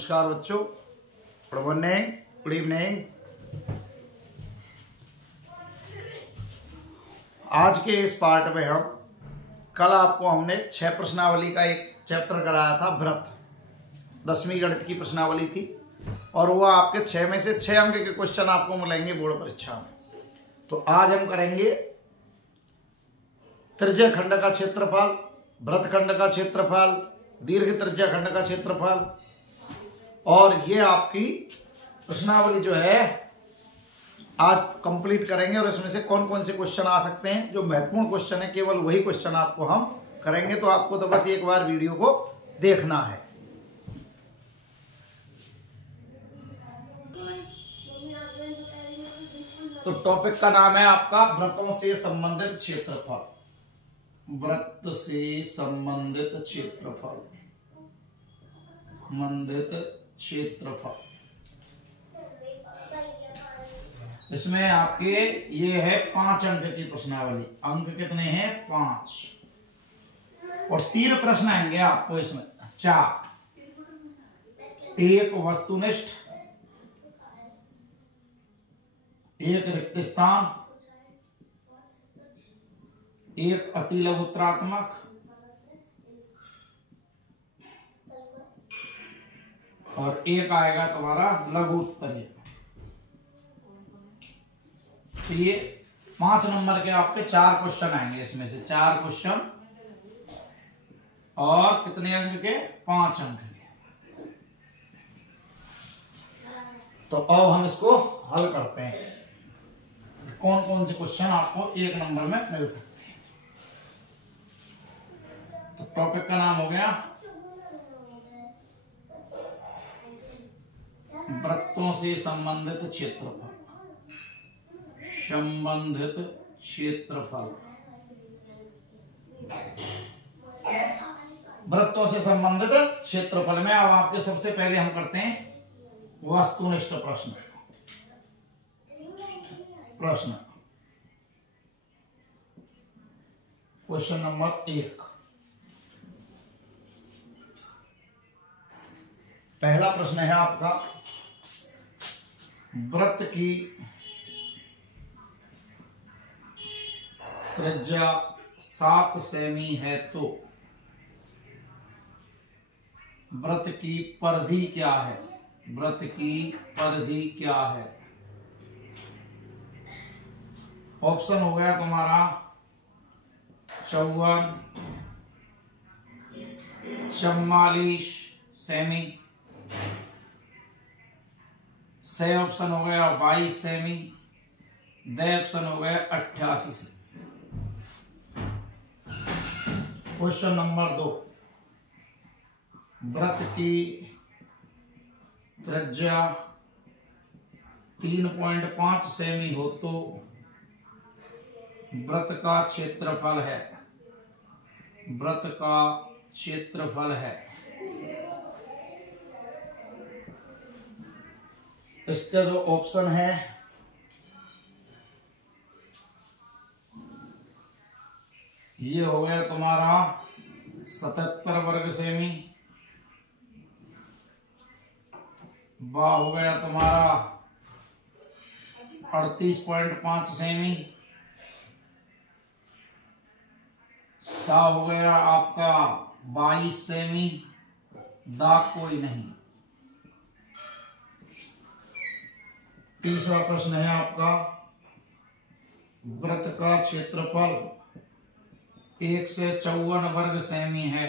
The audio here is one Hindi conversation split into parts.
नमस्कार बच्चों, गुड मॉर्निंग, गुड इवनिंग। आज के इस पार्ट में हम कल आपको हमने 6 प्रश्नावली का एक चैप्टर कराया था, व्रत 10वीं गणित की प्रश्नावली थी और वो आपके 6 में से 6 अंक के क्वेश्चन आपको मिलेंगे बोर्ड परीक्षा में। तो आज हम करेंगे त्रिज्य खंड का क्षेत्रफल, वृत्त खंड का क्षेत्रफल, दीर्घ त्रिज्या खंड का क्षेत्रफल और ये आपकी प्रश्नावली जो है आज कंप्लीट करेंगे और इसमें से कौन कौन से क्वेश्चन आ सकते हैं। जो महत्वपूर्ण क्वेश्चन है केवल वही क्वेश्चन आपको हम करेंगे, तो आपको तो बस एक बार वीडियो को देखना है। तो टॉपिक का नाम है आपका वृत्तों से संबंधित क्षेत्रफल। वृत्त से संबंधित क्षेत्रफल, इसमें आपके ये है 5 अंक की प्रश्नावली। अंक कितने हैं? 5 और 3 प्रश्न आएंगे आपको इसमें, 4। एक वस्तुनिष्ठ, एक रिक्त स्थान, एक अति लघुत्तरात्मक और एक आएगा तुम्हारा लघु उत्तरीय। तो ये 5 नंबर के आपके 4 क्वेश्चन आएंगे, इसमें से 4 क्वेश्चन और कितने अंक के? 5 अंक के। तो अब हम इसको हल करते हैं, कौन कौन से क्वेश्चन आपको 1 नंबर में मिल सकते हैं। तो टॉपिक का नाम हो गया वृत्तों से संबंधित क्षेत्रफल। संबंधित क्षेत्रफल, वृत्तों से संबंधित क्षेत्रफल में अब आपके सबसे पहले हम करते हैं वस्तुनिष्ठ प्रश्न। Question number 1। पहला प्रश्न है आपका, वृत्त की त्रिज्या 7 सेमी है तो वृत्त की परिधि क्या है? वृत्त की परिधि क्या है? ऑप्शन हो गया तुम्हारा 54, 44 सेमी। सही ऑप्शन हो गया 22 सेमी। द ऑप्शन हो गया 88 सेमी। क्वेश्चन नंबर 2, वृत्त की त्रिज्या 3.5 सेमी हो तो वृत्त का क्षेत्रफल है। वृत्त का क्षेत्रफल है। इसका जो ऑप्शन है ये हो गया तुम्हारा 77 वर्ग सेमी। बा हो गया तुम्हारा 38.5 सेमी। सा हो गया आपका 22 सेमी। दाग कोई नहीं। तीसरा प्रश्न है आपका, वृत्त का क्षेत्रफल 1 से 54 वर्ग सेमी है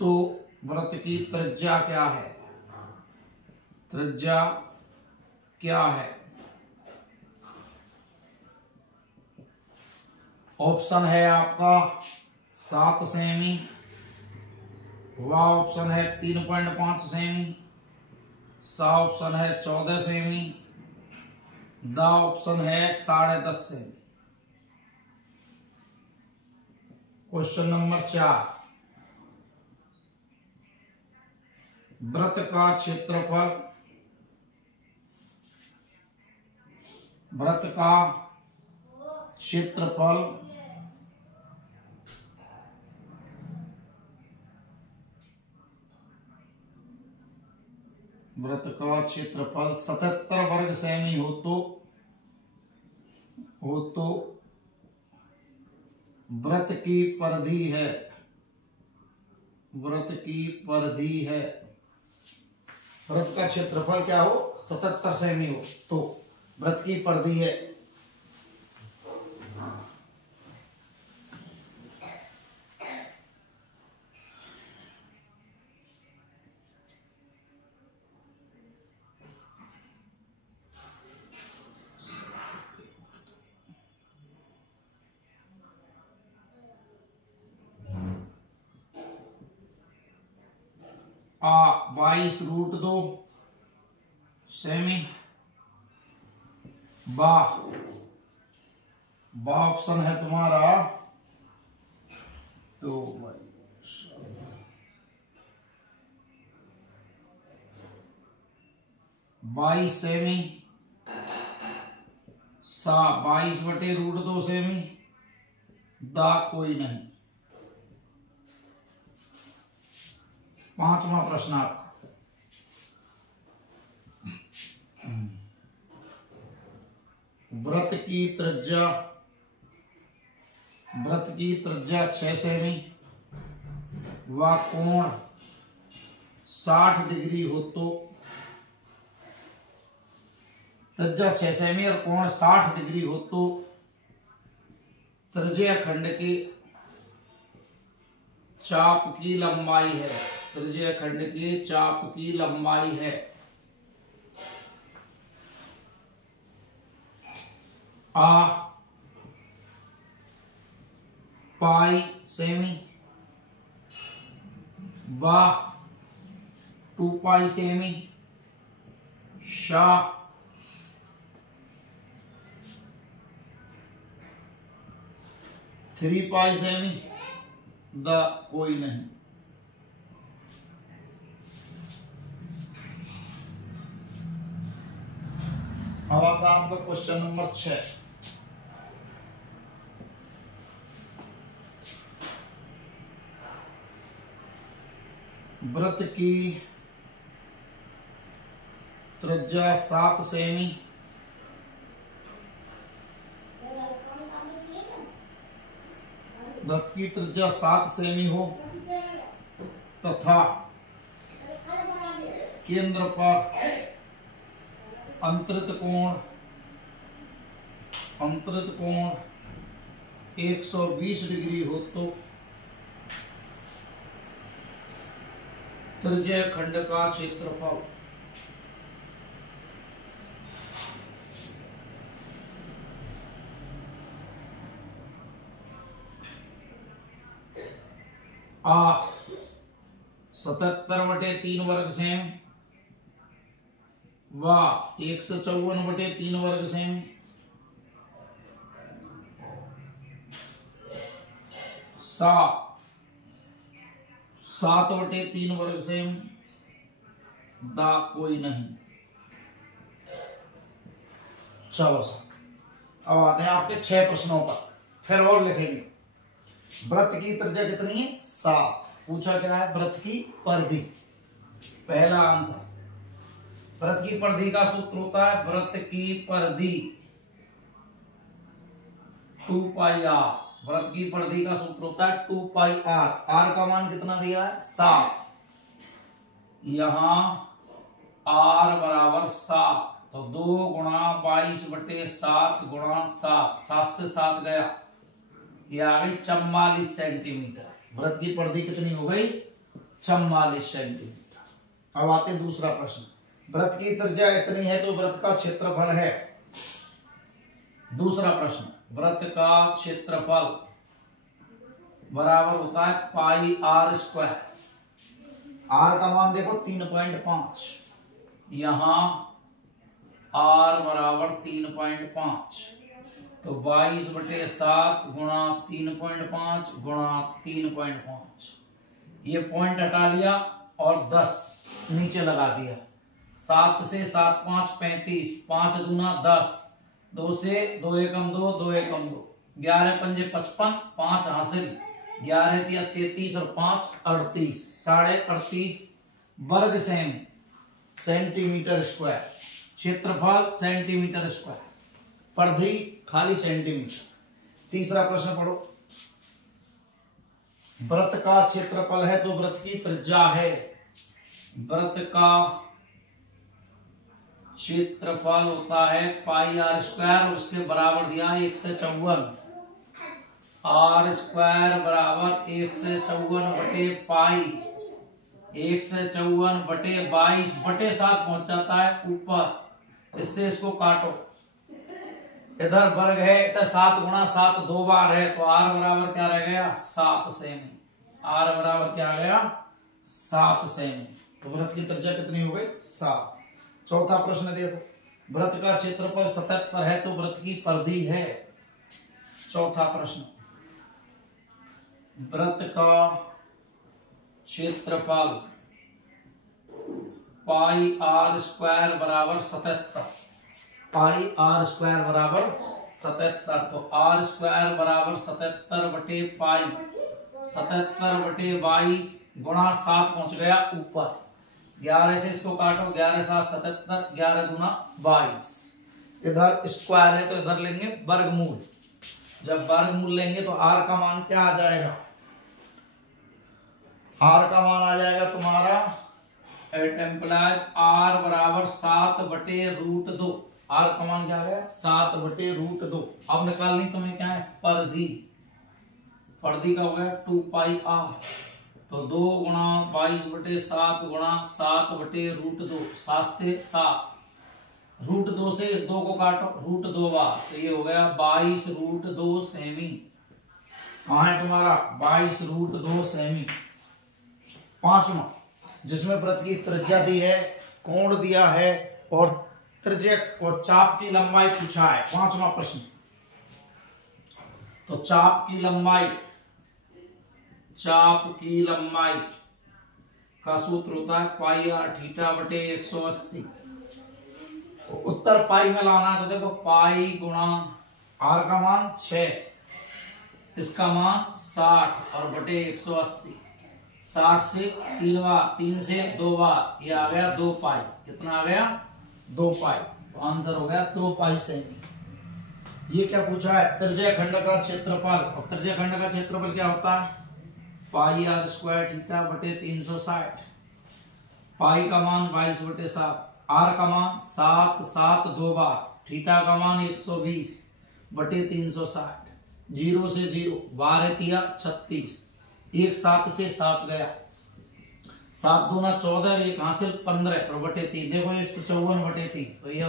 तो वृत्त की त्रिज्या क्या है? त्रिज्या क्या है? ऑप्शन है आपका 7 सेमी। वह ऑप्शन है 3.5 सेमी। सा ऑप्शन है 14 सेमी। दा ऑप्शन है 10.5 सेमी। क्वेश्चन नंबर 4, वृत्त का क्षेत्रफल, वृत्त का क्षेत्रफल वृत्त का क्षेत्रफल 77 वर्ग सेमी हो तो वृत्त की परिधि है, वृत्त का क्षेत्रफल क्या हो, 77 सेमी हो तो वृत्त की परिधि है। आ 22√2 सेमी, बा ऑप्शन है तुम्हारा तो 22 सेमी, सा 22/√2 सेमी, दा कोई नहीं। 5वां प्रश्न आपका, वृत्त की त्रिज्या 6 सेमी व कोण 60 डिग्री हो तो, त्रिज्या 6 सेमी और कोण 60 डिग्री हो तो त्रिज्या खंड के चाप की लंबाई है, त्रिज्या खंड के चाप की लंबाई है। आ पाई सेमी, बा 2 पाई सेमी, शा 3 पाई सेमी, द कोई नहीं। अब आता है आपका क्वेश्चन नंबर 6। वृत्त की त्रिज्या 7 सेमी वृत्त की त्रिज्या 7 सेमी हो तथा केंद्र पर अंतरित कोण 120 डिग्री हो तो त्रिज्या खंड का क्षेत्रफल आ 77/3 वर्ग सेमी व 154/3 वर्ग सेमी, सा 7/3 वर्ग सेमी, दा कोई नहीं। चलो सर, अब आते हैं आपके 6 प्रश्नों पर, फिर और लिखेंगे। वृत्त की त्रिज्या कितनी है, 7। पूछा क्या है, वृत्त की परिधि। पहला आंसर, वृत्त की परिधि का सूत्र होता है, वृत्त की परिधि 2 पाई r। वृत्त की परिधि का सूत्र होता है 2 पाई r। r का मान कितना दिया है, 7। यहां r बराबर 7, तो 2 गुणा 22/7 गुणा 7, 7 से 7 गया, ये आ गई 44 सेंटीमीटर। वृत्त की परिधि कितनी हो गई, 44 सेंटीमीटर। अब आते हैं दूसरा प्रश्न। वृत्त की त्रिज्या इतनी है तो वृत्त का क्षेत्रफल है। दूसरा प्रश्न, वृत्त का क्षेत्रफल बराबर होता है पाई r²। r का मान देखो 3.5, यहां r बराबर 3.5, तो 22/7 गुणा 3.5 गुणा 3.5, ये पॉइंट हटा लिया और 10 नीचे लगा दिया। 7 से 7 5 35, 5 दूना 10, 2 से 2 एकम 2, 2 एकम 2, 11 पंजे 55, 5 हासिल, 11 तिया 33 और 5 38, 38.5 वर्ग सेमी। सेंटीमीटर स्क्वायर, क्षेत्रफल सेंटीमीटर स्क्वायर, परिधि खाली सेंटीमीटर। तीसरा प्रश्न पढ़ो। वृत्त का क्षेत्रफल है तो वृत्त की त्रिज्या है। वृत्त का क्षेत्रफल होता है पाई आर स्क्वायर, उसके बराबर दिया 154। आर स्क्वायर बराबर 154 बटे पाई, 154 बटे 22 बटे 7 पहुंच जाता है ऊपर। इससे इसको काटो, इधर वर्ग है तो 7 गुणा 7 2 बार है, तो आर बराबर क्या रह गया 7 सेमी। आर बराबर क्या आ गया 7 सेमी। तो वृत्त की त्रिज्या कितनी हो गई 7। चौथा प्रश्न देखो। वृत्त का क्षेत्रफल 77 है तो वृत्त की परिधि है। चौथा प्रश्न, वृत्त का क्षेत्रफल पाई आर स्क्वायर बराबर 77। पाई आर स्क्वायर बराबर 77, तो आर स्क्वायर बराबर 77 बटे पाई, 77 बटे 22 गुणा 7 पहुंच गया ऊपर। 11 से इसको काटो, 11 7 77, 11 गुना 22। इधर स्क्वायर है तो इधर लेंगे वर्गमूल। जब वर्गमूल लेंगे तो आर का मान क्या आ जाएगा, आर का मान आ जाएगा तुम्हारा एट एम्प्लाय आर बराबर 7 बटे रूट 2। आर का मान क्या आ गया 7 बटे रूट 2। अब निकालनी तुम्हें क्या है परिधि। परिधि का हो गया 2 पाई आर, तो 2 गुणा 22 बटे 7 गुणा 7 बटे रूट 2, 7 से 7। रूट 2 से इस 2 को काटो, रूट 2 बार, तो ये हो गया 22 रूट 2 सेमी। कहां है तुम्हारा 22 रूट 2 सेमी। पांचवा, जिसमें वृत्त की त्रिज्या दी है, कोण दिया है और त्रिज्या और चाप की लंबाई पूछा है। पांचवा प्रश्न, तो चाप की लंबाई का सूत्र होता है पाई आर थीटा बटे 180। उत्तर पाई में लाना है तो देखो पाई गुणा आर का मान 6, इसका मान 60 और बटे 180। 60 से 3 बार, 3 से 2 बार, ये आ गया 2 पाई। कितना आ गया 2 पाई। तो आंसर हो गया 2 पाई सेमी। ये क्या पूछा है त्रिज्या खंड का क्षेत्रफल। और त्रिज्या खंड का क्षेत्रफल क्या होता है पाई आर स्क्वायर थीटा बटे 360। पाई का मान 22 बटे 7, आर का मान 7 7 2 बार, थीटा का मान 120 बटे 360। 0 से 0, 12 तिया 36, 1 7 से 7 गया, 7 दूना 14, 1 हासिल 15 और बटे 3। देखो 154 बटे 3, तो ये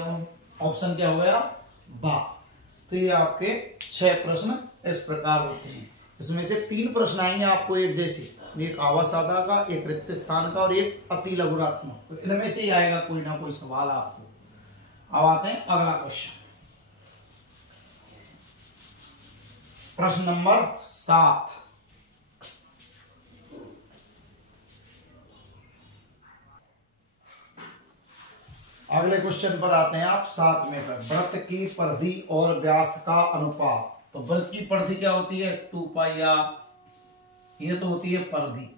ऑप्शन क्या हो गया बा। तो ये आपके 6 प्रश्न इस प्रकार होते हैं। इसमें से 3 प्रश्न आएंगे आपको एक जैसे, एक आवासादा का, एक रिक्त स्थान का और एक अति लघुरात्मक। तो इनमें से ही आएगा कोई ना कोई सवाल आपको। अब आते हैं अगला क्वेश्चन, प्रश्न नंबर 7। अगले क्वेश्चन पर आते हैं आप 7 में पर। वृत्त की परिधि और व्यास का अनुपात। तो वृत्त की परिधि क्या होती है 2 पाई आर, ये तो होती है परिधि।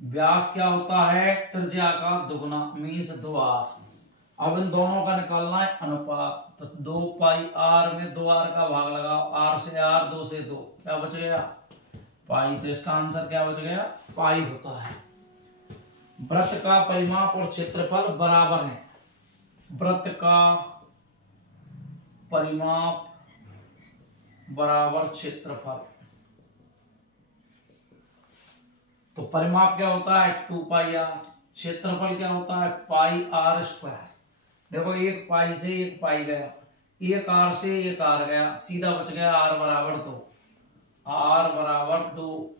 व्यास क्या होता है त्रिज्या का दुगुना, मीन्स 2r। अब इन दोनों का निकालना है अनुपात। तो 2 पाई आर में 2r का भाग लगाओ, r से r, 2 से 2, क्या बच गया पाई। तो इसका आंसर क्या बच गया पाई होता है। वृत्त का परिमाप और क्षेत्रफल बराबर है। वृत्त का परिमाप बराबर क्षेत्रफल। तो परिमाप क्या होता है 2 पाई आर, क्षेत्रफल क्या होता है पाई आर स्क्वायर। देखो 1 पाई से 1 पाई गया, 1 आर से 1 आर गया, सीधा बच गया आर बराबर 2। आर बराबर 2,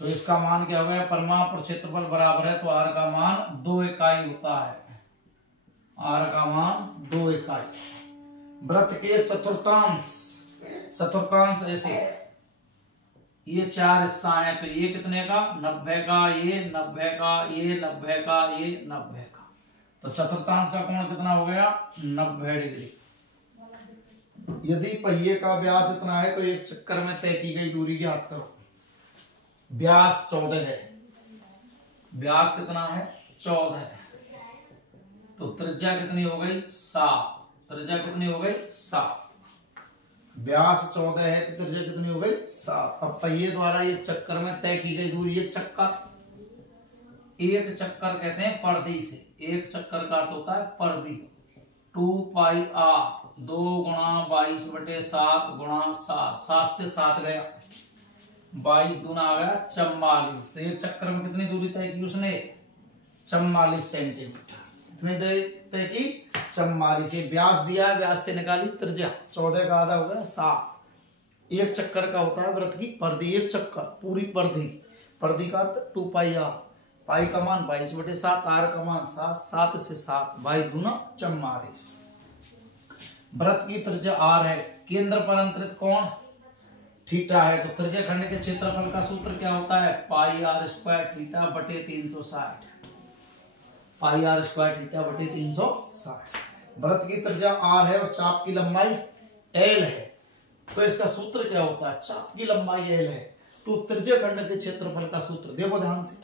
तो इसका मान क्या हो गया परिमाप और क्षेत्रफल बराबर है, तो आर का मान 2 इकाई होता है। आर का मान 2 इकाई। वृत्त के चतुर्थांश ऐसे, ये 4 हिस्सा है, तो ये कितने का 90 का, ये 90 का, ये 90 का, ये 90 का। तो चतुर्थांश का कोण कितना हो गया 90 डिग्री। यदि पहिए का व्यास इतना है तो एक चक्कर में तय की गई दूरी ज्ञात करो। व्यास 14 है, व्यास कितना है 14, तो त्रिज्या कितनी हो गई 7, त्रिज्या कितनी हो गई 7, व्यास 14 है तो त्रिज्या कितनी हो गई 7। अब पहिए द्वारा एक चक्कर में तय की गई दूरी, एक चक्कर कहते हैं परिधि से, एक चक्कर का अर्थ होता है परिधि। 2 पाई r 2 गुणा 22/7 गुणा 7, 7 से 7 गया, 22 दूना आ गया 44। तो एक चक्कर में कितनी दूरी तय की उसने 44 सेंटीमीटर, कितनी दूरी तय की 44। व्यास दिया है, व्यास से निकाली त्रिज्या, 14 का आधा हो गया 7। एक चक्कर का होता है वृत्त की परिधि, एक चक्कर पूरी परिधि, परिधि का अर्थ 2 पाई r, पाई का मान 22/7, आर का मान 7, 7 से 7, 22 दूना 44। वृत्त की त्रिज्या r है, केंद्र पर अंतरित कोण थीटा है, तो त्रिज्या खंड के क्षेत्रफल का सूत्र क्या होता है पाई r स्क्वायर थीटा बटे 360, पाई r स्क्वायर थीटा बटे 360। वृत्त की त्रिज्या r है और चाप की लंबाई l है, तो इसका सूत्र क्या होता है, चाप की लंबाई l है तो त्रिज्या खंड के क्षेत्रफल का सूत्र देखो ध्यान से,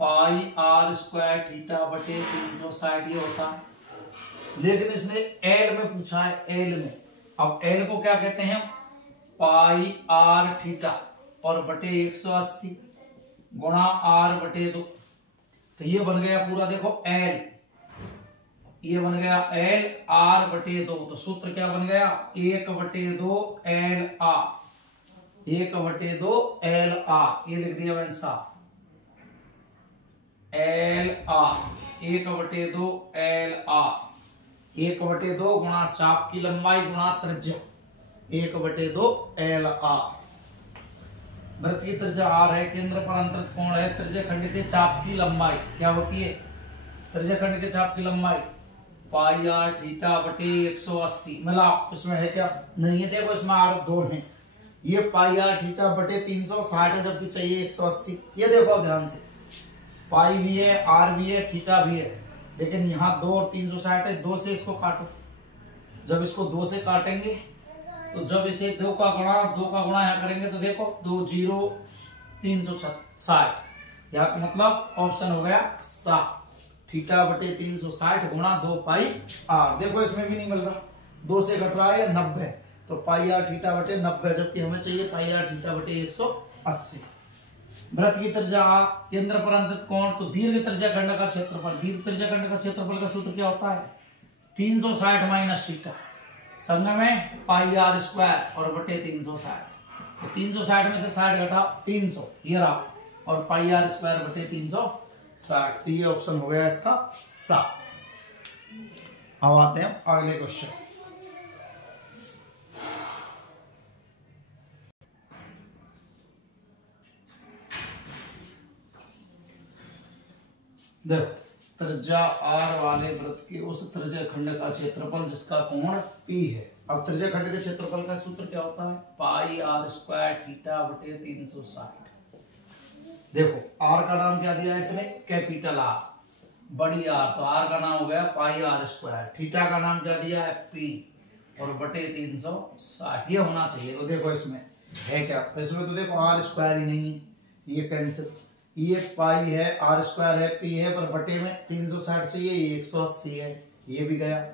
पाई r स्क्वायर थीटा बटे 360 ये होता है। लेकिन इसने l में पूछा है, l में, अब l को क्या कहते हैं पाई r थीटा और बटे 180 गुणा r बटे 2, तो ये बन गया पूरा देखो l, ये बन गया l r बटे 2, तो सूत्र क्या बन गया 1/2 l r, 1/2 l r, ये लिख दिया मैंने साफ, l r 1/2 l r, 1/2 गुणा चाप की लंबाई गुणा त्रिज्या, 1/2 l r। वृत्त की त्रिज्या r है, केंद्र पर अंतरित कोण है, त्रिज्या खंड के चाप की लंबाई क्या होती है, त्रिज्या खंड के चाप की लंबाई पाई r थीटा बटे 180, मिला इसमें है क्या नहीं है, देखो इसमें r 2 है, ये पाई r थीटा बटे 360 है जबकि चाहिए 180, ये देखो ध्यान से, पाई भी है r भी है थीटा भी है, लेकिन यहाँ 2 और 360 है, 2 से इसको काटो, जब इसको 2 से काटेंगे तो जब इसे 2 का गुणा यहाँ करेंगे तो देखो 2 0 360, यहाँ मतलब ऑप्शन हो गया 7, थीटा बटे 360 गुणा 2 पाई r। देखो इसमें भी नहीं मिल रहा, 2 से घट रहा है 90, तो पाई r थीटा बटे 90, जबकि हमें चाहिए पाई r थीटा बटे 180। वृत्त की त्रिज्या केंद्र पर अंतरित कोण, तो दीर्घ त्रिज्या खंड का क्षेत्रफल, दीर्घ त्रिज्या खंड का क्षेत्रफल का सूत्र क्या होता है 360 माइनस थीटा, संग में पाई r स्क्वायर और बटे 360, तो 360 में से 60 घटा 300 ये रहा, और पाई r स्क्वायर बटे 360, तो ये ऑप्शन हो गया इसका 7। अब आते हैं अगले क्वेश्चन, देखो त्रिज्या r वाले वृत्त के उस त्रिज्या खंड का क्षेत्रफल जिसका कोण p है। अब त्रिज्या खंड के क्षेत्रफल का सूत्र क्या होता है पाई r स्क्वायर थीटा बटे 360। देखो r का नाम क्या दिया इसने कैपिटल R, बड़ी R, तो r का नाम हो गया पाई r स्क्वायर, थीटा का नाम क्या दिया है p और बटे 360, ये होना चाहिए। तो देखो इसमें है क्या, तो इसमें तो देखो r स्क्वायर ही नहीं है, ये कैंसिल, ये पाई है r स्क्वायर है p है, पर बटे में 360 चाहिए, ये 180 है, ये भी गया।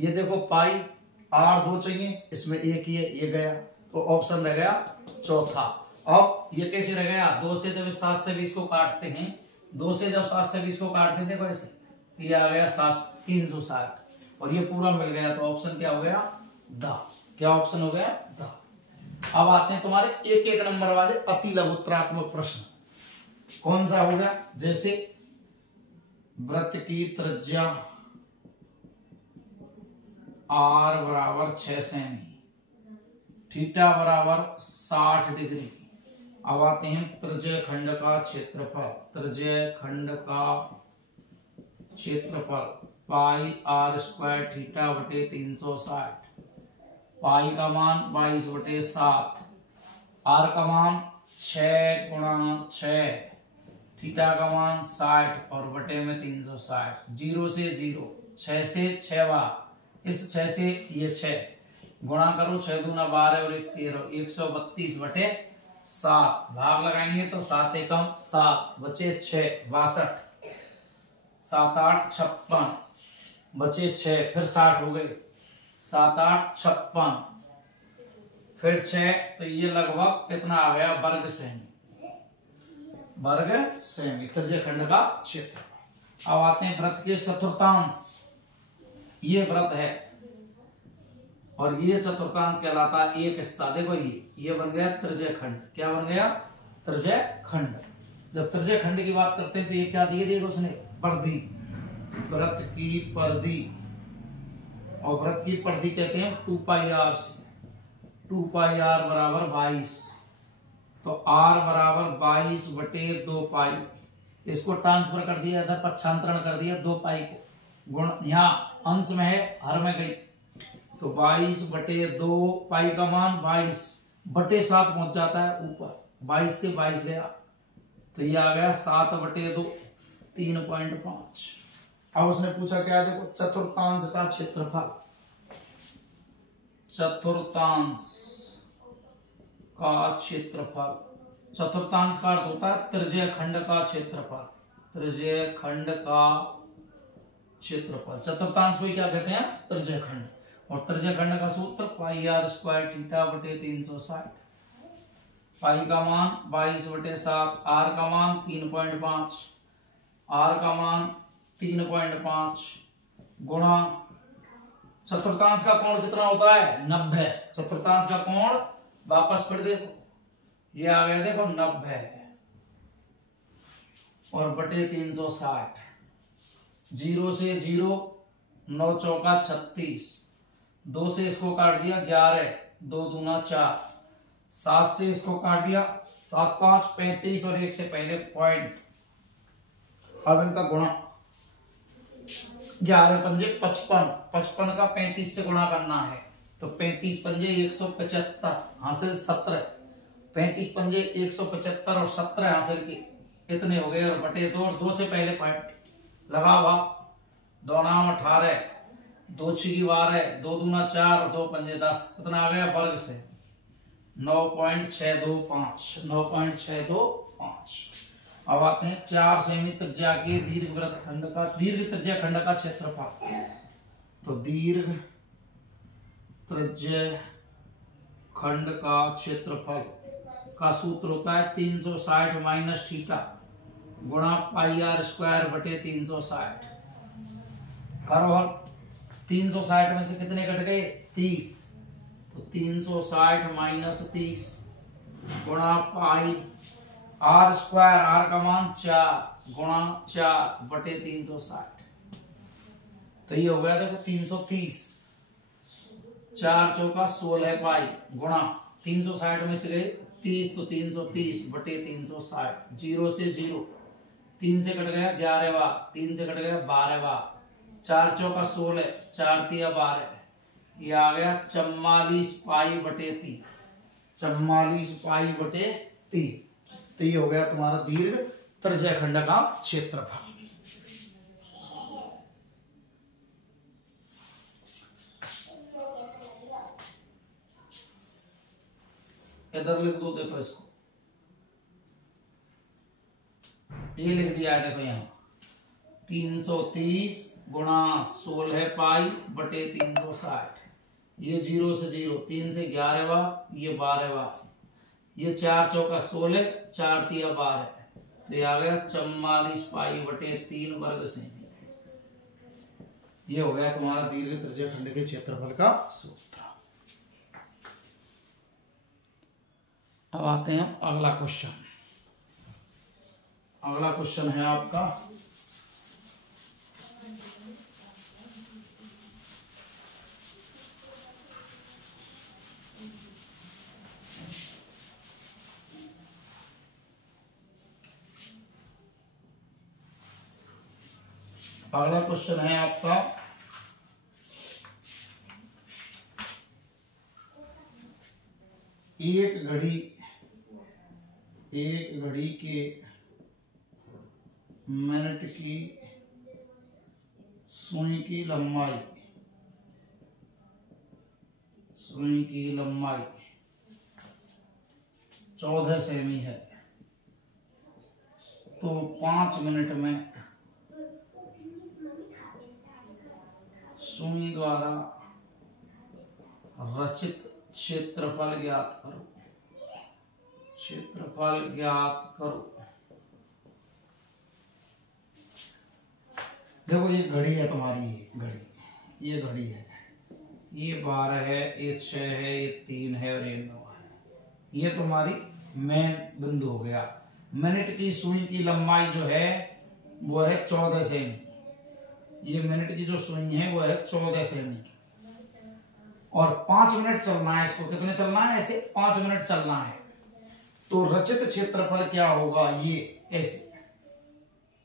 ये देखो पाई r 2 चाहिए, इसमें एक ही है, ये गया, तो ऑप्शन रह गया चौथा। अब ये कैसे रह गया, 2 से जब 7 से 20 को काटते हैं, 2 से जब 7 से 20 को काटते हैं देखो ऐसे, ये आ गया 360 और ये पूरा मिल गया, तो ऑप्शन क्या हो गया द, क्या ऑप्शन हो गया द। अब आते हैं तुम्हारे एक एक नंबर वाले अति लघुत्तरात्मक प्रश्न। कौन सा हो गया, जैसे वृत्त की त्रिज्या r बराबर 6 सेमी, थीटा बराबर 60 डिग्री। अब आते हैं त्रिज्या खंड का क्षेत्रफल, त्रिज्या खंड का क्षेत्रफल पाई r स्क्वायर थीटा बटे 360, पाई का मान 22/7, r का मान 6 गुणा 6, थीटा का मान 60 और बटे में 360, 0 से 0, 6 से 6 बार, इस 6 से ये 6 गुणा करो, 6 दूना 12 और 1 13, 132/7, भाग लगाएंगे तो 7 एकम 7, बचे 6 62, 7 8 56, बचे 6, फिर 60 हो गए, 7 8 56, फिर 6, तो ये लगभग कितना आ गया, वर्ग सेमी, वर्ग सेमी त्रिज्य खंड का क्षेत्र। अब आते हैं वृत्त के चतुर्थांश। ये वृत्त है और ये चतुर्थांश कहलाता है एक हिस्सा। देखो ये बन गया त्रिज्य खंड। क्या बन गया, त्रिज्य खंड। जब त्रिज्य खंड की बात करते हैं तो ये क्या दिए देखो उसने, परिधि, वृत्त की परिधि। और वृत्त की परिधि कहते हैं 2 पाई r से, 2 पाई r बराबर 22, तो r बराबर 22 बटे 2 पाई। इसको ट्रांसफर कर दिया इधर, पक्षांतरण कर दिया 2 पाई को, गुण यहाँ अंश में है हर में गई, तो 22 बटे 2 पाई का मान 22 बटे 7 पहुंच जाता है ऊपर, 22 से 22 गया तो ये आ गया 7 बटे 2 3.5। अब उसने पूछा क्या, देखो चतुर्थांश का क्षेत्रफल, चतुर्थांश का क्षेत्रफल। चतुर्थांश का अर्थ होता है त्रिज्य खंड का क्षेत्रफल, त्रिज्य खंड का क्षेत्रफल। चतुर्थांश को क्या कहते हैं, त्रिज्य खंड। और त्रिज्य खंड का सूत्र पाई r स्क्वायर थीटा बटे 360। पाई का मान 22 बटे 7, r का मान 3.5, r का मान 3.5 गुणा चतुर्थांश का कोण कितना होता है, 90। चतुर्थांश का कोण वापस फिर देखो, ये आ गया देखो 90 और बटे 360। 0 से 0, 9 चौका 36, 2 से इसको काट दिया 11, 2 दूना 4, 7 से इसको काट दिया 7 5 35 और 1 से पहले पॉइंट। अब इनका गुणा, 11 पंजे 55, 55 का 35 से गुणा करना है तो 35 पंजे 175 हासिल 17, 35 पंजे 175 और 17 हासिल की इतने हो गए और बटे 2 और 2 से पहले पॉइंट लगा हुआ, 2 नाम 18, 2 6 12, 2 दूना 4 और 2 पंजे 10, कितना आ गया वर्ग से 9.625, 9.625। अब आते हैं 4 सेमी त्रिज्या के दीर्घवृत्त खंड का, दीर्घ त्रिज्या खंड का क्षेत्रफल। तो दीर्घ त्रिज्य खंड का क्षेत्रफल का सूत्र होता है 360 माइनस थीटा गुणा पाई r स्क्वायर बटे 360। करो 360 में से कितने कट गए, 30, तो 360 माइनस 30 गुणा पाई r स्क्वायर, r का मान 4 गुणा 4 बटे 360, तो ये हो गया देखो 330, 4 चौका 16 पाई गुणा 360 में से गए 30, तो 330 बटे 360। 0 से 0, 3 से कट गया 11वां, 3 से कट गया 12वां, 4 चौका 16, 4 तिया 12, ये आ गया 44 पाई बटे 3, 44 पाई बटे 3। तो ये हो गया तुम्हारा दीर्घ त्रिज्य खंड का क्षेत्रफल। इधर लिख दो, देखो इसको, ये लिख दिया है देखो यहाँ 330 गुणा 16 पाई बटे 360। ये 0 से 0, 3 से 11वां, ये 12वां, ये 4 चौका 16, 4 तिया 12, तो ये आ गया 44 पाई बटे 3 वर्ग सेमी। ये हो गया तुम्हारा दीर्घ त्रिज्य खंड के क्षेत्रफल का सूत्र। अब आते हैं अगला क्वेश्चन। अगला क्वेश्चन है आपका एक घड़ी के मिनट की सुई की लंबाई 14 सेमी है, तो 5 मिनट में सुई द्वारा रचित क्षेत्रफल ज्ञात करो। क्षेत्रफल ज्ञात करो। देखो ये घड़ी है तुम्हारी, ये घड़ी है, ये 12 है, ये 6 है, ये 3 है और ये 9 है। ये तुम्हारी मेन बिंदु हो गया। मिनट की सुई की लंबाई जो है वो है 14 सेमी। ये मिनट की जो सुई है वो है 14 सेमी की, और 5 मिनट चलना है इसको। कितने चलना है? ऐसे 5 मिनट चलना है। तो रचित क्षेत्रफल क्या होगा? ये ऐसे,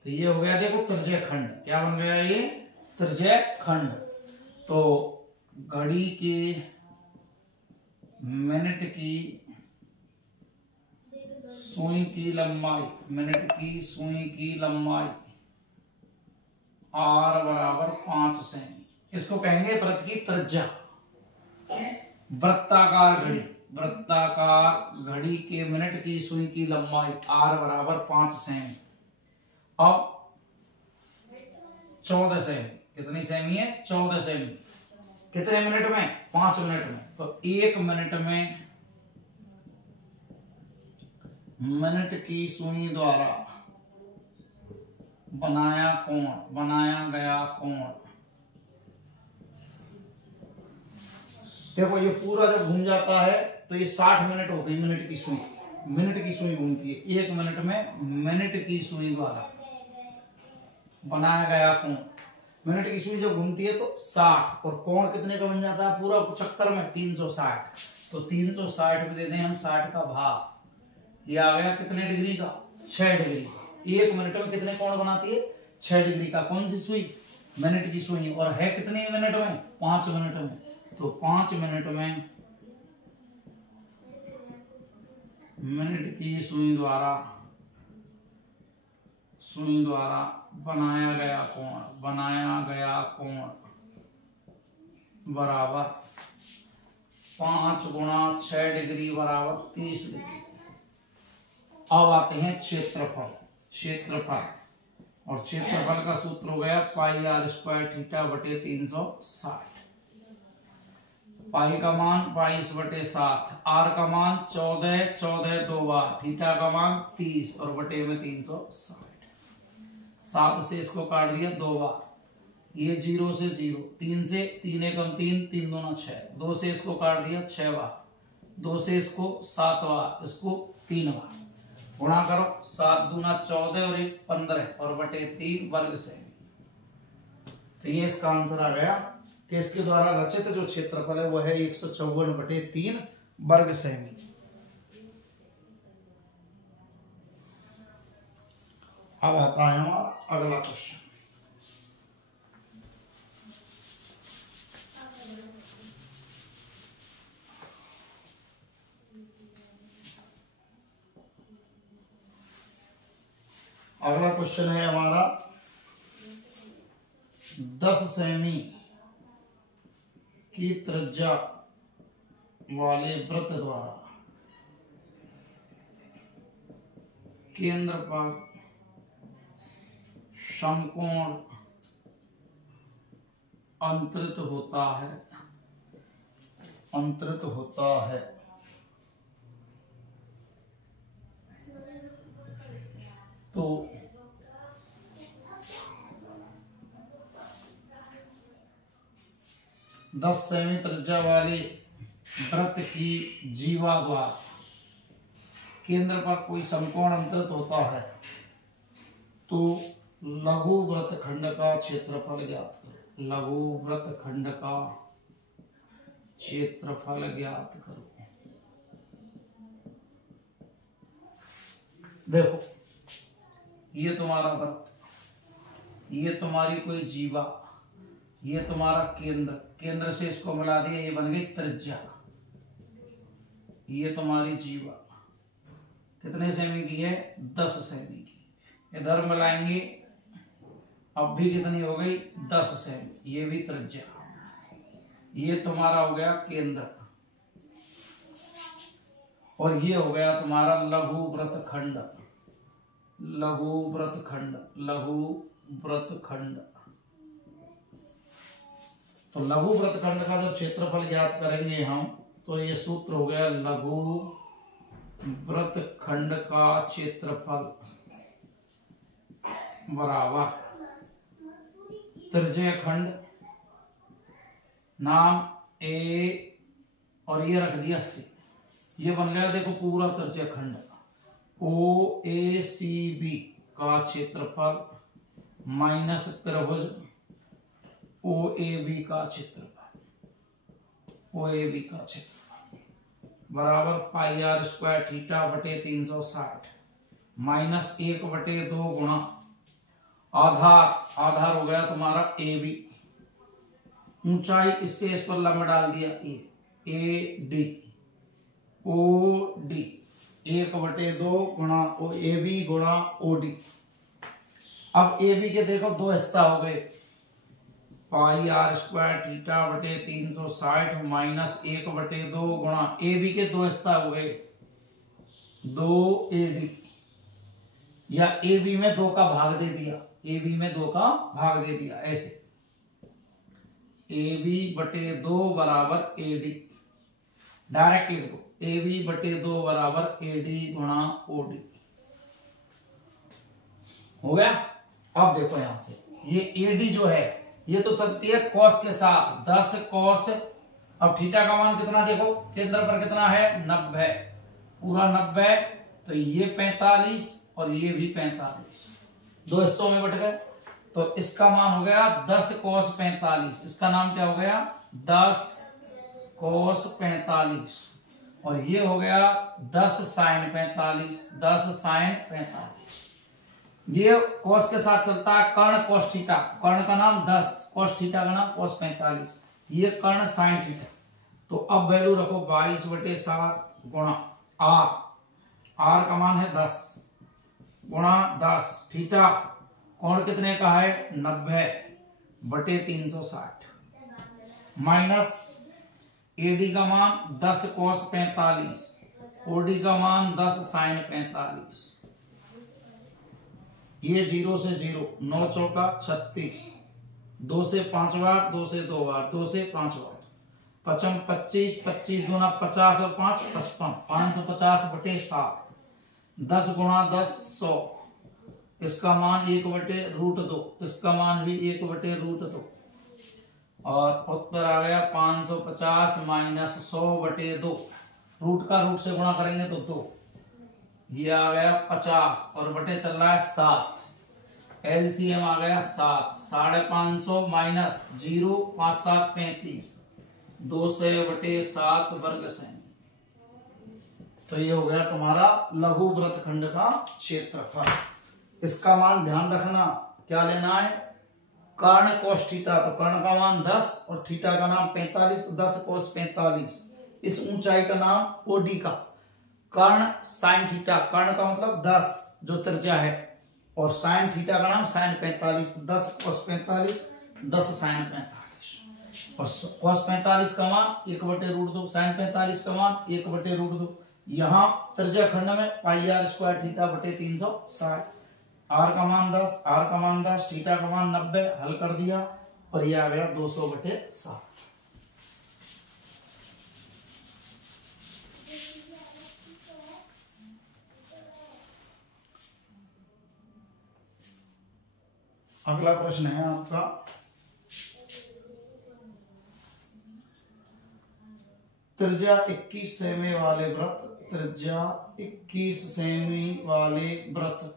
तो ये हो गया देखो त्रिज्य खंड। क्या बन गया? ये त्रिज्य खंड। तो घड़ी के मिनट की सुई की लंबाई, मिनट की सुई की लंबाई r बराबर 5 सेमी। इसको कहेंगे वृत्त की त्रिज्या। वृत्ताकार घड़ी, वृत्ताकार घड़ी के मिनट की सुई की लंबाई r बराबर 5 सेमी। अब 14 सेमी, कितनी सेमी है? 14 सेमी। कितने मिनट में? 5 मिनट में। तो 1 मिनट में मिनट की सुई द्वारा बनाया गया कोण, देखो ये पूरा जब घूम जाता है तो ये 60 मिनट हो गई। मिनट की सुई घूमती है 1 मिनट में। मिनट की सुई द्वारा बनाया गया कोण, मिनट की सुई जब घूमती है तो 60, और कोण कितने का बन जाता है पूरा चक्कर में? 360। तो 360 पे दे दें हम 60 का भाग, ये आ गया कितने डिग्री का? 6 डिग्री का। 1 मिनट में कितने कोण बनाती है? 6 डिग्री का। कौन सी सुई? मिनट की सुई। और है कितने मिनट में? 5 मिनट में। तो 5 मिनट में मिनट की सुई द्वारा बनाया गया कोण बराबर 5 गुणा 6 डिग्री बराबर 30 डिग्री। अब आते हैं क्षेत्रफल। और क्षेत्रफल का सूत्र हो गया पाई r स्क्वायर थीटा बटे 360। पाई का मान 22/7, r का मान 14 2 बार, थीटा का मान 30 और बटे में 360। 7 से इसको काट दिया 2 बार, ये 0 से 0, 3 से 3 एकम 3, 3 दूना 6, 2 से इसको काट दिया 6 बार, 2 से इसको 7 बार, इसको 3 बार। गुणा करो, 7 दूना 14 और 1 15 और बटे 3 वर्ग सेमी। तो ये इसका आंसर आ गया कि इसके द्वारा रचित जो क्षेत्रफल है वो है 154/3 वर्ग सेमी। अब आता है हमारा अगला क्वेश्चन। अगला क्वेश्चन है हमारा 10 सेमी की त्रिज्या वाले वृत्त द्वारा केंद्र पर समकोण अंतरित होता है। तो 10 सेमी त्रिज्या वाले वृत्त की जीवा द्वारा केंद्र पर कोई समकोण अंतरित होता है तो लघु वृत्तखंड का क्षेत्रफल ज्ञात करो। लघु वृत्तखंड का क्षेत्रफल ज्ञात करो। देखो ये तुम्हारा वृत्त, ये तुम्हारी कोई जीवा, ये तुम्हारा केंद्र, केंद्र से इसको मिला दिया, ये बन गई त्रिज्या। ये तुम्हारी जीवा कितने सेमी की है? 10 सेमी की। इधर मिलाएंगे, अब भी कितनी हो गई? 10 सेमी। ये भी त्रिज्या। ये तुम्हारा हो गया केंद्र, और ये हो गया तुम्हारा लघु वृत्तखंड। लघु वृत्तखंड तो लघु वृत्तखंड का जब क्षेत्रफल ज्ञात करेंगे हम, तो ये सूत्र हो गया लघु वृत्तखंड का क्षेत्रफल बराबर त्रिज्य खंड नाम ए और ये रख दिया सी। ये बन गया देखो पूरा त्रिज्य खंड ओ ए सी बी का क्षेत्रफल माइनस त्रिभुज ओ ए बी का क्षेत्रफल, ओ ए बी का क्षेत्रफल बराबर पाई आर स्क्वायर थीटा बटे 360 माइनस 1/2 गुणा आधार, आधार हो गया तुम्हारा ए बी, ऊंचाई इससे इस पर लंब डाल दिया ए डी, ओ डी 1/2 गुणा ओ ए बी गुणा ओ डी। अब ए बी के देखो दो हिस्सा हो गए, पाई आर स्क्वायर थीटा बटे 360 माइनस 1/2 गुणा ए बी के दो हिस्सा हो गए 2 ए डी, या ए बी में 2 का भाग दे दिया, ए बी में 2 का भाग दे दिया, ऐसे ए बी बटे 2 बराबर ए डी, डायरेक्ट लिख दो ए बी बटे 2 बराबर ए डी गुणा ओ डी हो गया। अब देखो यहां से ये ए डी जो है ये तो चलती है कॉस के साथ 10 कॉस। अब थीटा का मान कितना देखो, केंद्र पर कितना है 90, पूरा 90, तो ये 45 और ये भी 45, दो हिस्सों में बट गए, तो इसका मान हो गया 10 cos 45, इसका नाम क्या हो गया 10 cos 45, और ये हो गया 10 sin 45, 10 sin 45। ये cos के साथ चलता है कर्ण cos थीटा, कर्ण का नाम 10, cos थीटा का नाम cos 45, ये कर्ण sin थीटा। तो अब वैल्यू रखो 22/7 गुणा r, r का मान है 10 गुणा 10, थीटा कोण कितने का है 90/360 माइनस एडी का मान 10 cos 45, ओडी का मान 10 sin 45, ये 0 से 0, 9 चौका 36, 2 से 5 बार, 2 से 2 बार, 2 से 5 बार, 5 25, 25 गुना 50 और 5 55, 550/7, 10 गुणा 10 100, इसका मान 1/√2, इसका मान भी 1/√2, और उत्तर आ गया 550 माइनस 100/2, रूट का रूट से गुणा करेंगे तो 2, ये आ गया 50 और बटे चल रहा है 7, एलसीएम आ गया 7, 550 माइनस 0, 5 7 35, 200/7 वर्ग सेमी। तो ये हो गया तुम्हारा लघु वृत्तखंड का क्षेत्रफल। इसका मान ध्यान रखना, क्या लेना है कर्ण cos थीटा, तो कर्ण का मान 10 और थीटा का नाम 45, तो 10 cos 45, इस ऊंचाई का नाम ओडी का, कर्ण साइन थीटा, कर्ण का मतलब 10 जो त्रिज्या है, और साइन थीटा का नाम साइन 45, तो 10 cos 45, 10 साइन 45, और cos 45 का मान 1/√2, साइन 45 का मान 1/√2। यहाँ त्रिज्या खंड में पाई आर स्क्वायर थीटा बटे 360, आर का मान 10, आर का मान 10, थीटा का मान 90, हल कर दिया और ये आ गया 200/7। अगला प्रश्न है आपका त्रिज्या 21 सेमी वाले वृत्त, त्रिज्या 21 सेमी वाले वृत्त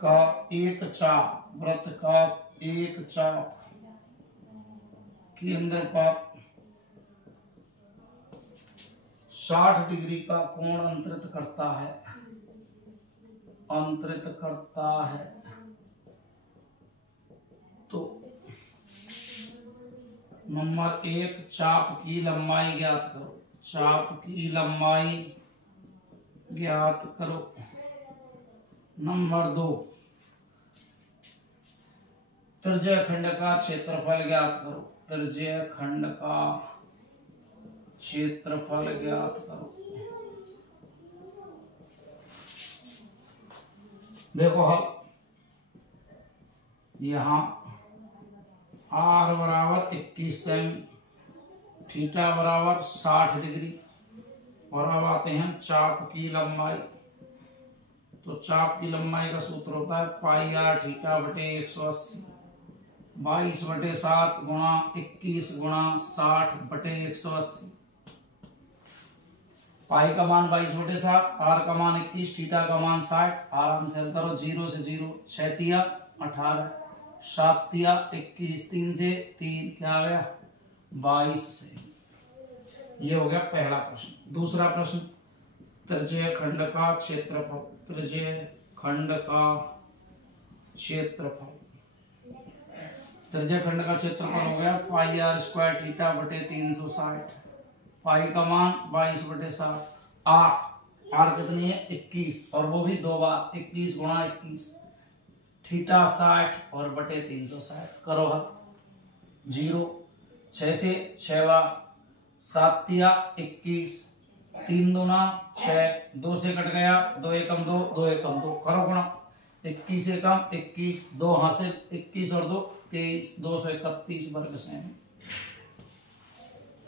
का एक चाप, वृत्त का एक चाप केंद्र पर 60 डिग्री का कोण अंतरित करता है, अंतरित करता है। तो नंबर 1 चाप की लंबाई ज्ञात करो, चाप की लंबाई ज्ञात करो। नंबर 2 त्रिज्य खंड का क्षेत्रफल ज्ञात करो, त्रिज्य खंड का क्षेत्रफल ज्ञात करो। देखो हल, यहां आर बराबर 21 सेमी, थीटा बराबर 60 डिग्री। और अब आते हैं चाप की लंबाई। तो चाप की लंबाई का सूत्र होता है पाई आर थीटा बटे 180, 22/7 गुणा 21 गुणा 60 बटे 180। पाई का मान 22/7, आर का मान 21, थीटा का मान 60। आराम से हल करो, 0 से 0, 6 तिया 18, 7 तिया 21, 3 से 3 क्या आ गया 22 से। ये हो गया पहला प्रश्न। दूसरा प्रश्न, त्रिज्यीय खंड का क्षेत्रफल। त्रिज्यीय खंड का क्षेत्रफल, त्रिज्यीय खंड का क्षेत्रफल हो गया पाई आर स्क्वायर थीटा बटे 360। पाई का मान 22/7, आर कितनी है 21, और वो भी 2 बार 21 गुणा 21, थीटा 60 और बटे 360। करो हल, 0, 6 से 6 बार, 7 तिया 21, 3 दूना 6, 2 से कट गया, 2 एकम 2, 2 एकम 2, करो गुणा, 21 एकम 21, 2 हासिल 21 और 2 23, 231 वर्ग सेमी।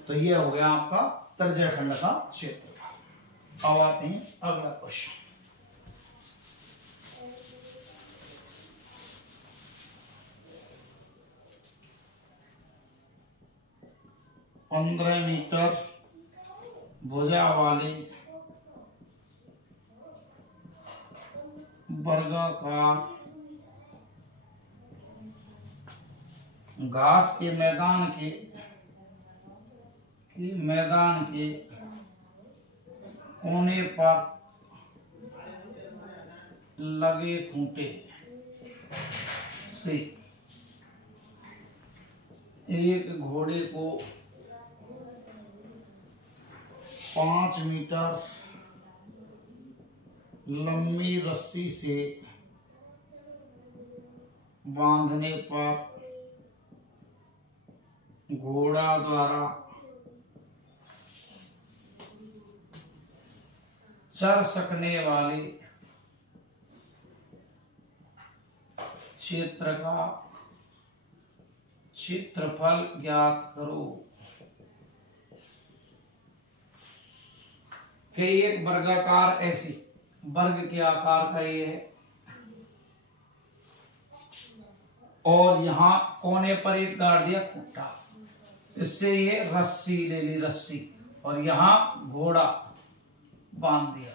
तो ये हो गया आपका त्रिज्यीय खंड का क्षेत्रफल। अब आते हैं अगला क्वेश्चन। पंद्रह मीटर भुजा वाले वर्गाकार घास के मैदान के कोने पर लगे खूंटे से एक घोड़े को 5 मीटर लंबी रस्सी से बांधने पर घोड़ा द्वारा चढ़ सकने वाले क्षेत्र का क्षेत्रफल ज्ञात करो। कि एक वर्गाकार ऐसी वर्ग के आकार का ये है, और यहां कोने पर एक गाड़ दिया खूंटा, इससे ये रस्सी ले ली रस्सी, और यहां घोड़ा बांध दिया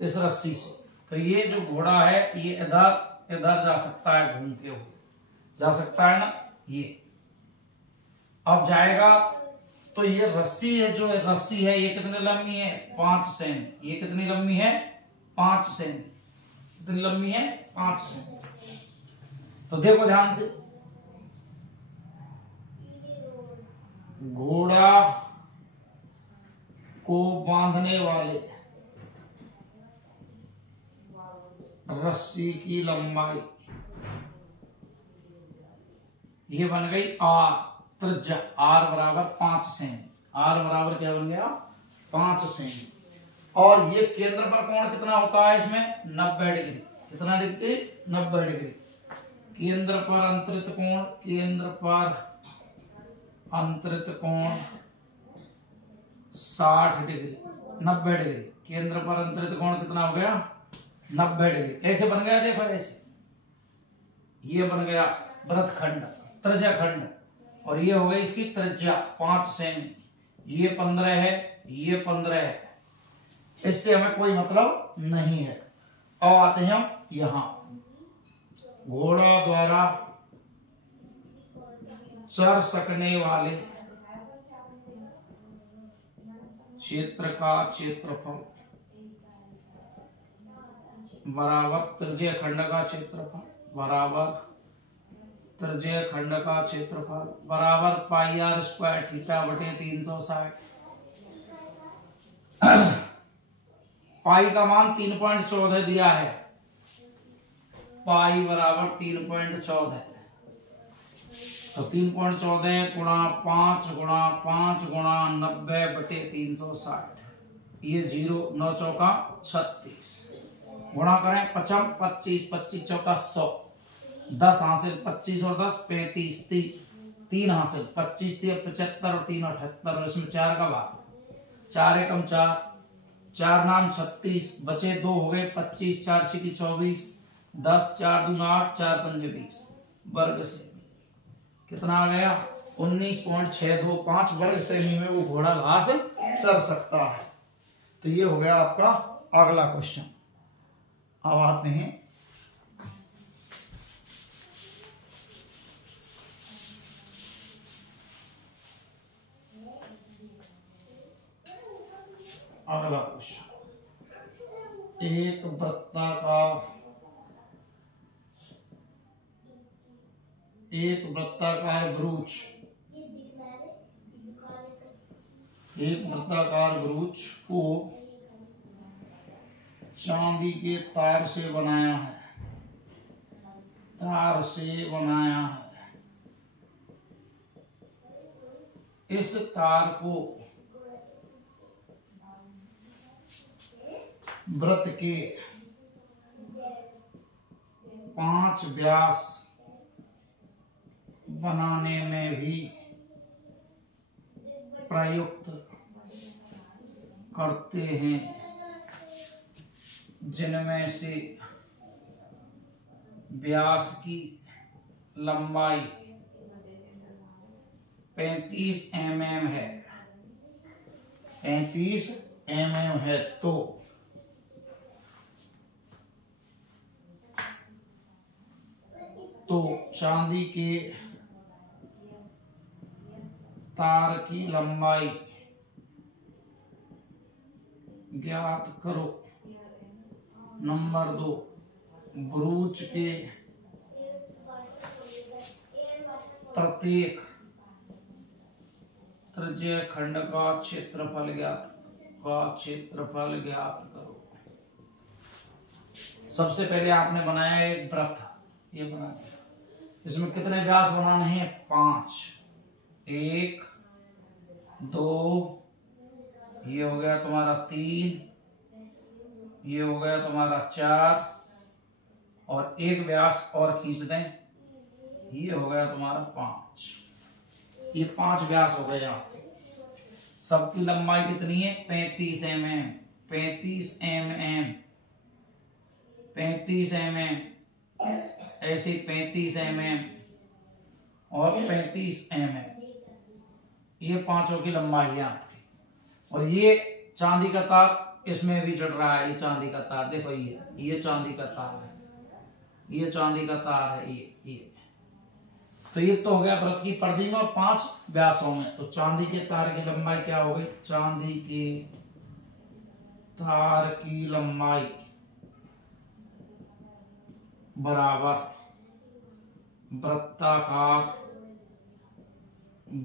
इस रस्सी से। तो ये जो घोड़ा है ये इधर इधर जा सकता है, घूम के हुए जा सकता है ना, ये अब जाएगा। तो ये रस्सी है, जो रस्सी है ये कितनी लंबी है 5 सेमी। ये कितनी लंबी है 5 सेमी। कितनी लंबी है 5 सेमी। तो देखो ध्यान से, घोड़ा को बांधने वाले रस्सी की लंबाई ये बन गई आर, त्रिज्या आर बराबर 5 सेमी। आर बराबर क्या बन गया 5 सेमी। और ये केंद्र पर कोण कितना होता है इसमें 90 डिग्री। कितना डिग्री 90 डिग्री। केंद्र पर अंतरित कोण, केंद्र पर अंतरित कोण 60 डिग्री 90 डिग्री। केंद्र पर अंतरित कोण कितना हो गया 90 डिग्री। ऐसे बन गया, देखो ऐसे ये बन गया वृत्तखंड त्रिज्या खंड, और ये हो गई इसकी त्रिज्या 5 सेमी। ये 15 है, ये 15 है, इससे हमें कोई मतलब नहीं है। अब आते हैं हम यहां, घोड़ा द्वारा चढ़ सकने वाले क्षेत्र का क्षेत्रफल बराबर त्रिज्यीय खंड का क्षेत्रफल बराबर त्रिज्यीय खंड का क्षेत्रफल बराबर पाई आर स्क्वायर थीटा बटे 360। पाई का मान 3.14 दिया है। पाई बराबर 3.14, तो 3.14 गुणा 5 गुणा 5 गुणा 90 बटे 360। ये 0 9 चौका 36, गुणा करें 55 25 25 चौका 100, 10 हासिल 25 और 10 35, 3 हासिल 25 3 75 और 3 78, और इसमें 4 का भाग, 4 एकम 4, 4 नाम 36, बचे 2 हो गए 25, 4 छिकी 24, 10 4 दूना 8, 4 पंजे 20 वर्ग सेमी। कितना आ गया? 19.625 वर्ग सेमी में वो घोड़ा घास चर सकता है। तो ये हो गया आपका अगला क्वेश्चन। अब आते हैं अगला क्वेश्चन। एक वृत्ताकार ब्रूच को चांदी के तार से बनाया है। इस तार को वृत्त के 5 व्यास बनाने में भी प्रयुक्त करते हैं, जिनमें से व्यास की लंबाई 35 mm है, 35 mm है। तो चांदी के तार की लंबाई ज्ञात करो। नंबर 2, ब्रूच के प्रत्येक त्रिज्य खंड का क्षेत्रफल ज्ञात करो। सबसे पहले आपने बनाया एक वृत्त, ये बना दिया। इसमें कितने व्यास बनाने हैं? 5, 1 2, ये हो गया तुम्हारा 3, ये हो गया तुम्हारा 4, और एक व्यास और खींच दें, ये हो गया तुम्हारा 5। ये 5 व्यास हो गए आपके। सबकी लंबाई कितनी है? 35 mm, 35 mm, 35 mm, ऐसे 35 mm और 35 mm, ये पांचों की लंबाई है आपकी। और ये चांदी का तार इसमें भी चढ़ रहा है। ये चांदी का तार देखो, ये चांदी का तार है, ये चांदी का तार है, ये। तो ये तो हो गया वृत्त की परिधि में और 5 व्यासों में। तो चांदी के तार की लंबाई क्या हो गई? चांदी के तार की लंबाई बराबर वृत्ताकार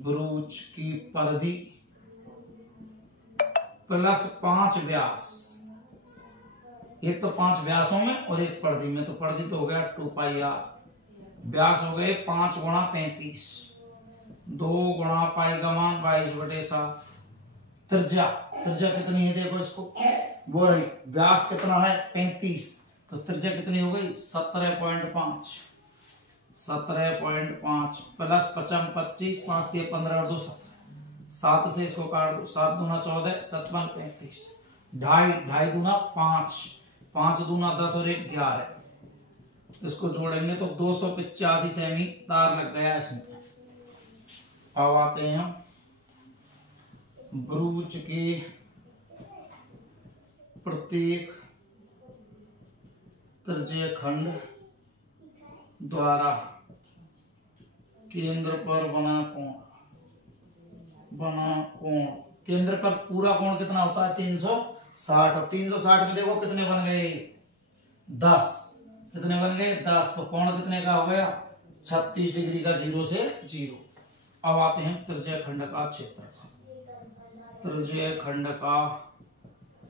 ब्रूच की परिधि प्लस 5 व्यास। एक तो 5 व्यासों में और एक परिधि में, तो परिधि तो हो गया 2πr। व्यास हो गए 5 गुणा 35, 2 गुणा पाई गमान 22/7। त्रिज्या कितनी है? देखो इसको, वो रही व्यास कितना है? 35, तो त्रिज्या कितनी हो गई? 17.5 प्लस 55 25, 5 3 15 और 2 17, 7 से इसको काट दो, 7 दूना 14, 7 1 35, 2.5 दूना 5, 5 दूना 10 और 1 11। इसको जोड़ेंगे तो 285 सेमी तार लग गया इसमें। अब आते हैं ब्रूच के प्रत्येक त्रिज्य खंड द्वारा केंद्र पर बना कोण। केंद्र पर पूरा कोण कितना होता है? 360। अब 360 में देखो कितने बन गए? 10। कितने बन गए? 10। तो कोण कितने का हो गया? 36 डिग्री का, 0 से 0। अब आते हैं त्रिज्य खंड का क्षेत्रफल। त्रिज्य खंड का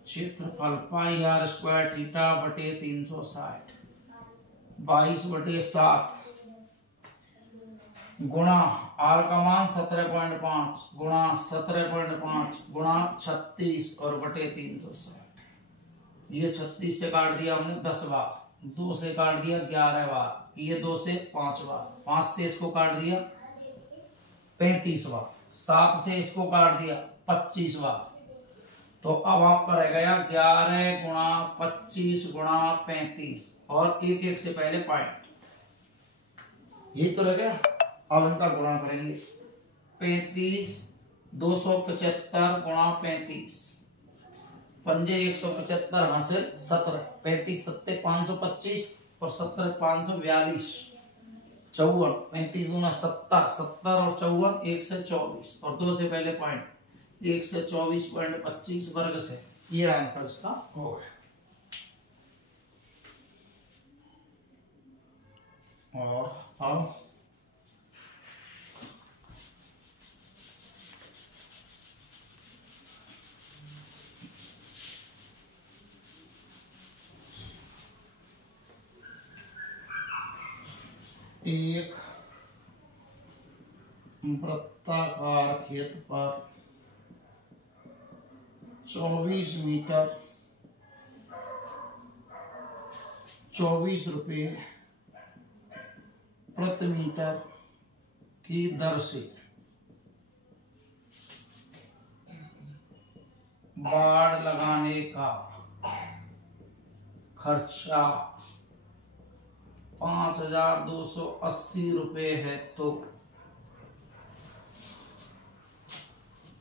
क्षेत्रफल πr² थीटा बटे 360, 22/7 गुणा r का मान 17.5 गुणा 17.5 गुणा 36 और बटे 360। ये 36 से काट दिया हमने 10 बार, 2 से काट दिया 11 बार, ये 2 से 5 बार, 5 से इसको काट दिया 35 बार, 7 से इसको काट दिया 25 बार। तो अब आपका रह गया 11 गुणा 25 गुणा 35 और एक एक से पहले पॉइंट, यही तो रह गया। अब इनका गुणा करेंगे 35 275 गुणा 35, पंजे 175 हासिल 17, 35 सत्ते 525 और 17 542, 54, 35 गुना 70, 70 और 54 1 से 24 और 2 से पहले पॉइंट, 1 से 24.25 वर्ग से। ये आंसर इसका हो गया। और अब एक वृत्ताकार खेत पर 24 मीटर 24 रुपये प्रति मीटर की दर से बाड़ लगाने का खर्चा 5280 रुपये है,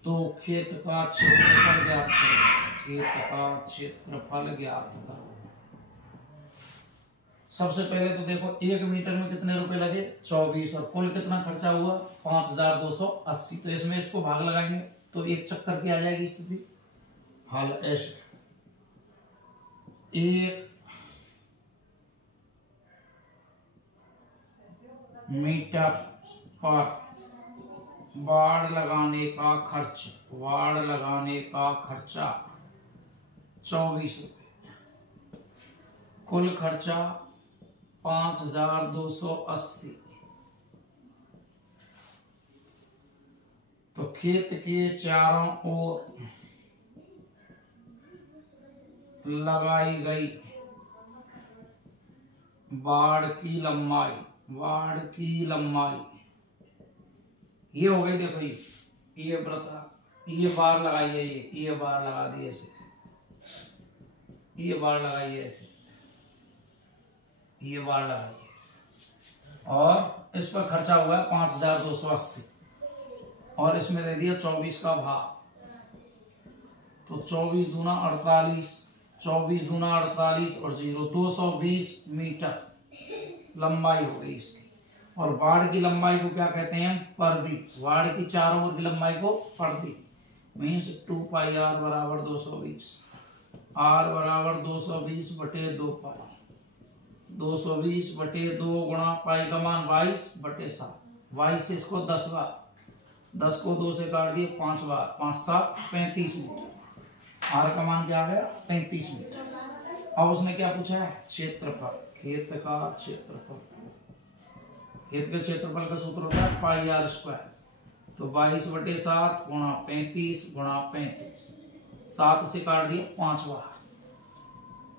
तो खेत का क्षेत्रफल ज्ञात करो। खेत का क्षेत्रफल ज्ञात करो। सबसे पहले तो देखो 1 मीटर में कितने रुपए लगे 24 और कुल कितना खर्चा हुआ 5280। तो इसमें इसको भाग लगाएंगे तो एक चक्कर की आ जाएगी स्थिति। हल ऐसे 1 मीटर पर बाड़ लगाने का खर्चा 24 रुपये, कुल खर्चा 5280। तो खेत के चारों ओर लगाई गई बाड़ की लंबाई ये हो गई। देखो ये वृत्त, ये बार लगाइए, ये बार लगा दिए ऐसे, ये बार लगाइए ऐसे, ये बार लगाइए और इस पर खर्चा हुआ है 5280 और इसमें दे दिया 24 का भाग। तो 24 दूना 48, 24 दूना 48 और 0 220 मीटर लंबाई हो गई इसकी। और बाड़ की लंबाई को क्या कहते हैं परदी। बाड़ की चारों ओर की लंबाई को परदी मीन्स 2 पाई r बराबर 220, r बराबर 220 बटे 2 पाई, 220 बटे 2 गुणा पाई का मान 22 बटे 7, 22 से इसको 10 बार, 10 को 2 से काट दिए 5 बार, 5 7 35 मीटर। आर का मान क्या आ गया 35 मीटर। अब उसने क्या पूछा है क्षेत्रफल। खेत का क्षेत्रफल, खेत के क्षेत्रफल का सूत्र होता है पाई r स्क्वायर। तो 22 बटे 7 गुणा 35 गुणा 35, 7 से काट दिए 5 बार,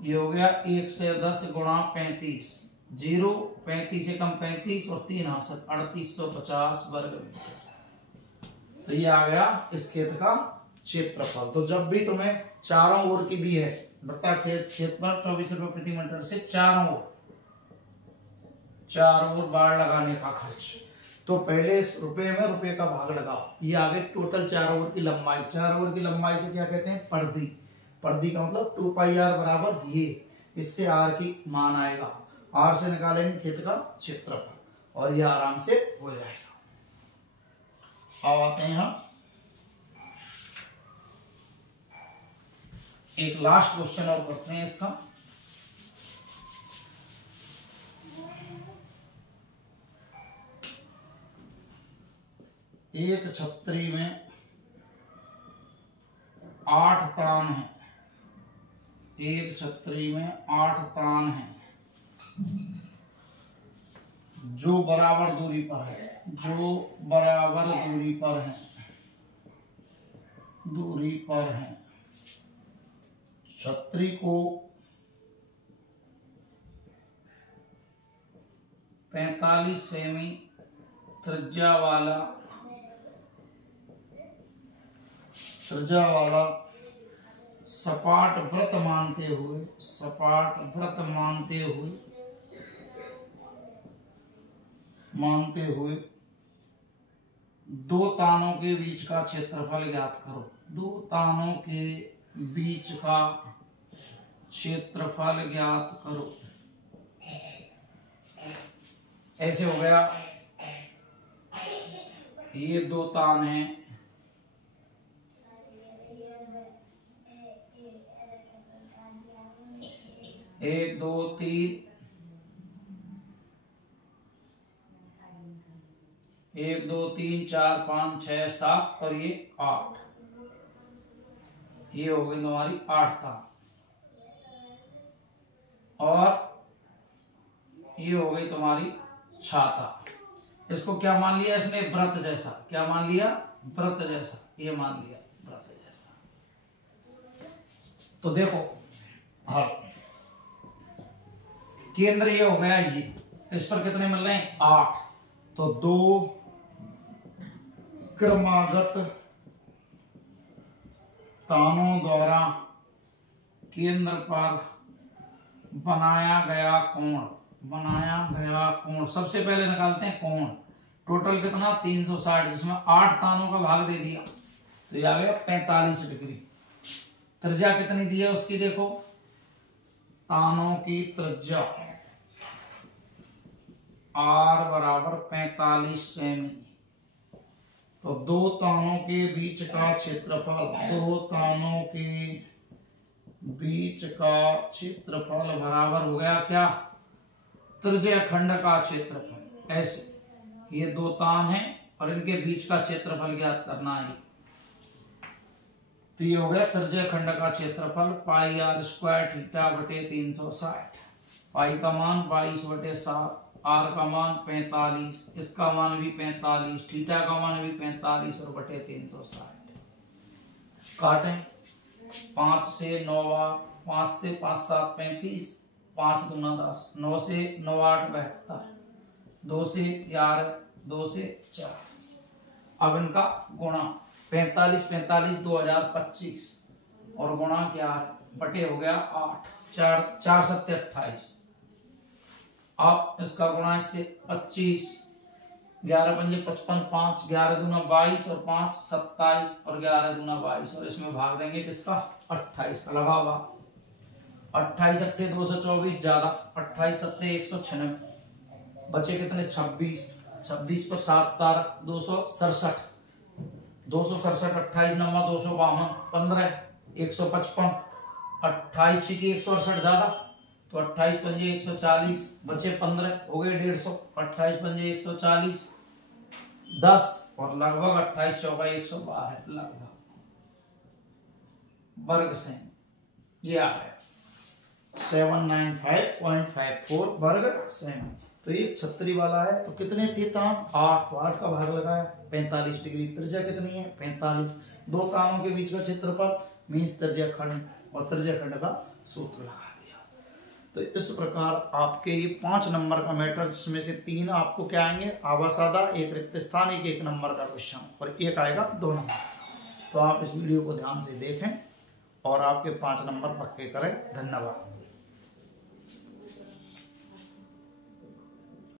ये हो गया 1 से 10 गुणा 35, 0 35 से कम 35 और 3 हासिल 3850 वर्ग मीटर। तो ये आ गया इस खेत का क्षेत्रफल। तो जब भी तुम्हें चारों ओर की दी है बता खेत पर 24 रुपए प्रति मीटर से चारों ओर बाड़ लगाने का खर्च, तो पहले इस रुपए में रुपए का भाग लगाओ। ये आगे टोटल चारों ओर की लंबाई, चारों ओर की लंबाई से क्या कहते हैं परदी। परदी का मतलब 2 पाई r बराबर ये, इससे r की मान आएगा, r से निकालेंगे खेत का क्षेत्रफल और ये आराम से हो जाएगा। अब आते हैं हम एक लास्ट क्वेश्चन और करते हैं इसका। एक छतरी में 8 तान है, एक छतरी में 8 तान है जो बराबर दूरी पर है, दूरी पर है। छतरी को 45 सेमी त्रिज्या वाला सपाट वृत्त मानते हुए दो तानों के बीच का क्षेत्रफल ज्ञात करो। दो तानों के बीच का क्षेत्रफल ज्ञात करो। ऐसे हो गया, ये दो तान हैं, एक दो तीन, एक दो तीन चार पाँच छः सात और ये 8। ये हो गई तुम्हारी 8 तान। और ये हो गई तुम्हारी छाता। इसको क्या मान लिया इसने? व्रत जैसा। क्या मान लिया? व्रत जैसा। ये मान लिया व्रत जैसा। तो देखो, हाँ, केंद्र ये हो गया ये। इस पर कितने मिल रहे हैं? 8। तो दो क्रमागत तानों द्वारा केंद्र पर बनाया गया कोण। सबसे पहले निकालते हैं कोण। टोटल कितना? 360, जिसमें 8 तानों का भाग दे दिया तो ये आ गया 45 डिग्री। त्रिज्या कितनी दी है उसकी? देखो, तानों की त्रिज्या R बराबर 45 सेमी। तो दो तानों के बीच का क्षेत्रफल बराबर हो गया क्या? त्रिज्या खंड का क्षेत्रफल। ऐसे ये दो तान हैं और इनके बीच का क्षेत्रफल ज्ञात करना है। तो ये हो गया त्रिज्या खंड का क्षेत्रफल पाई r स्क्वायर थीटा बटे 360। पाई का मान 22/7, r का मान 45, इसका मान भी 45, थीटा का मान भी 45 और बटे 360। काटें 5 से 9 5 से 5 7 35, 5 दूना 10, 9 से 9 8 72, 2 से 11, 2 से 4। अब इनका गुणा 45 45 2025 और गुणा क्या बटे हो गया 8, 4 7 28। अब इसका गुणा इससे 25, 11 पंजे 55, 5 11 दूना 22 और 5 27 और 11 दूना 22 और इसमें भाग देंगे किसका? 28 का। लगा हुआ 28 अट्ठे 224 ज्यादा, 28 सत्ते 196, बचे कितने? 26। 26 पर 7 तार 267, 267 28 नंबर 252, 15 155, 28 छिकी 168 ज्यादा तो 28 पंजे 140, बचे 15, हो गए 150। 28 पंजे 140, 10 और लगभग 28 चौका 112 लगभग वर्ग से। ये आ गया 795.54 वर्ग सेमी। तो ये छतरी वाला है। तो कितने थे तान? 8। तो 8 का भाग लगाया 45 डिग्री। त्रिज्या कितनी है? 45। दो तानों के बीच का क्षेत्रफल मीन्स त्रिज्या खंड, और त्रिज्या खंड का सूत्र लगा दिया। तो इस प्रकार आपके ये 5 नंबर का मैटर, जिसमें से 3 आपको क्या आएंगे? आवासादा, एक रिक्त स्थान, एक नंबर का क्वेश्चन और एक आएगा 2 नंबर। तो आप इस वीडियो को ध्यान से देखें और आपके 5 नंबर पक्के करें। धन्यवाद।